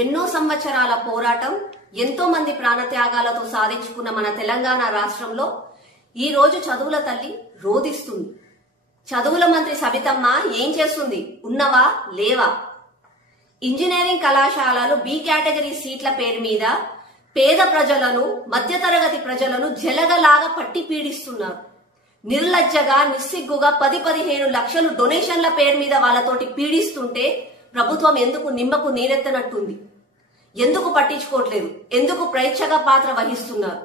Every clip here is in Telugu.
ఎన్నో సంవత్సరాల పోరాటం, ఎంతో మంది ప్రాణత్యాగాలతో సాధించుకున్న మన తెలంగాణ రాష్ట్రంలో ఈ రోజు చదువుల తల్లి రోదిస్తుంది. చదువుల మంత్రి సబితమ్మ ఏం చేస్తుంది? ఉన్నవా లేవా? ఇంజనీరింగ్ కళాశాలలు బి కేటగిరీ సీట్ల పేరు మీద పేద ప్రజలను, మధ్యతరగతి ప్రజలను జలగలాగా పట్టి పీడిస్తున్నారు. నిర్లజ్జగా, నిస్సిగ్గుగా 10-15 లక్షలు డొనేషన్ల పేరు మీద వాళ్ళతోటి పీడిస్తుంటే ప్రభుత్వం ఎందుకు నిమ్మకు నీరెత్తనట్టుంది? ఎందుకు పట్టించుకోవట్లేదు? ఎందుకు ప్రేక్షక పాత్ర వహిస్తున్నారు?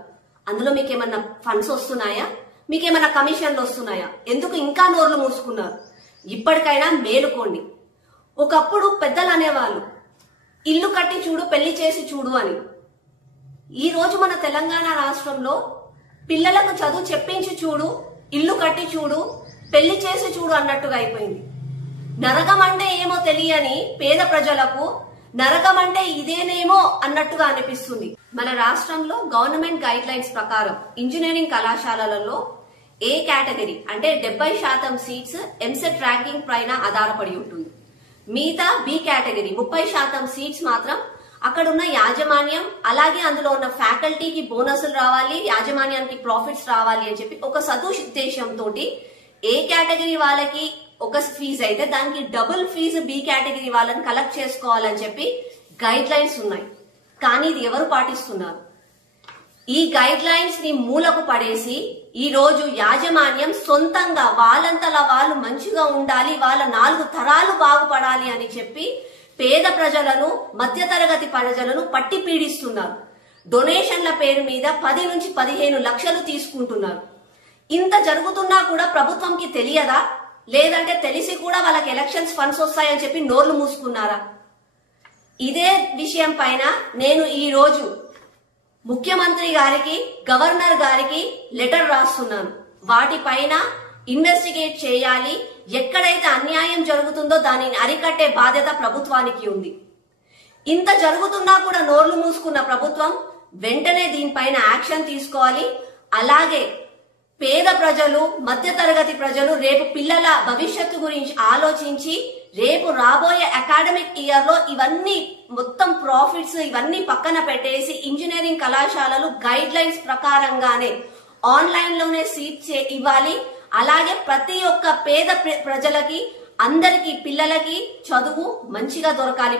అందులో మీకేమన్నా ఫండ్స్ వస్తున్నాయా? మీకేమన్నా కమిషన్లు వస్తున్నాయా? ఎందుకు ఇంకా నోర్లు మూసుకున్నారు? ఇప్పటికైనా మేలుకోండి. ఒకప్పుడు పెద్దలు అనేవాళ్ళు, ఇల్లు కట్టి చూడు, పెళ్లి చేసి చూడు అని. ఈ రోజు మన తెలంగాణ రాష్ట్రంలో పిల్లలకు చదువు చెప్పించి చూడు, ఇల్లు కట్టి చూడు, పెళ్లి చేసి చూడు అన్నట్టుగా అయిపోయింది. నరకం అంటే ఏమో తెలియని పేద ప్రజలకు నరకం అంటే ఇదేనేమో అన్నట్టుగా అనిపిస్తుంది. మన రాష్ట్రంలో గవర్నమెంట్ గైడ్ లైన్స్ ప్రకారం ఇంజనీరింగ్ కళాశాలలలో ఏ కేటగిరీ అంటే 70% సీట్స్ ఎంసెట్ ర్యాంకింగ్ పైన ఆధారపడి ఉంటుంది. మిగతా బి కేటగిరీ 30% సీట్స్ మాత్రం అక్కడున్న యాజమాన్యం, అలాగే అందులో ఉన్న ఫ్యాకల్టీకి బోనసులు రావాలి, యాజమాన్యానికి ప్రాఫిట్స్ రావాలి అని చెప్పి ఒక సదుద్దేశంతో ఏ కేటగిరీ వాళ్ళకి ఒక ఫీజు అయితే దానికి డబుల్ ఫీజు బి కేటగిరీ వాళ్ళని కలెక్ట్ చేసుకోవాలని చెప్పి గైడ్ లైన్స్ ఉన్నాయి. కానీ ఇది ఎవరు పాటిస్తున్నారు? ఈ గైడ్ లైన్స్ ని మూలకు పడేసి ఈ రోజు యాజమాన్యం సొంతంగా వాళ్ళంతలా వాళ్ళు మంచిగా ఉండాలి, వాళ్ళ 4 తరాలు బాగుపడాలి అని చెప్పి పేద ప్రజలను, మధ్యతరగతి ప్రజలను పట్టి పీడిస్తున్నారు. డొనేషన్ల పేరు మీద 10 నుంచి 15 లక్షలు తీసుకుంటున్నారు. ఇంత జరుగుతున్నా కూడా ప్రభుత్వంకి తెలియదా? లేదంటే తెలిసి కూడా వాళ్ళకి ఎలక్షన్స్ ఫండ్స్ వస్తాయని చెప్పి నోర్లు మూసుకున్నారా? ఇదే విషయం పైన నేను ఈ రోజు ముఖ్యమంత్రి గారికి, గవర్నర్ గారికి లెటర్ రాస్తున్నాను. వాటిపైన ఇన్వెస్టిగేట్ చేయాలి. ఎక్కడైతే అన్యాయం జరుగుతుందో దానిని అరికట్టే బాధ్యత ప్రభుత్వానికి ఉంది. ఇంత జరుగుతున్నా కూడా నోర్లు మూసుకున్న ప్రభుత్వం వెంటనే దీనిపైన యాక్షన్ తీసుకోవాలి. అలాగే పేద ప్రజలు, మధ్యతరగతి ప్రజలు రేపు పిల్లల భవిష్యత్తు గురించి ఆలోచించి రేపు రాబోయే అకాడమిక్ ఇయర్ లో ఇవన్నీ మొత్తం ప్రాఫిట్స్ ఇవన్నీ పక్కన పెట్టేసి ఇంజనీరింగ్ కళాశాలలు గైడ్ లైన్స్ ప్రకారంగానే ఆన్లైన్ లోనే సీట్స్ ఇవ్వాలి. అలాగే ప్రతి ఒక్క పేద ప్రజలకి, అందరికీ, పిల్లలకి చదువు మంచిగా దొరకాలి.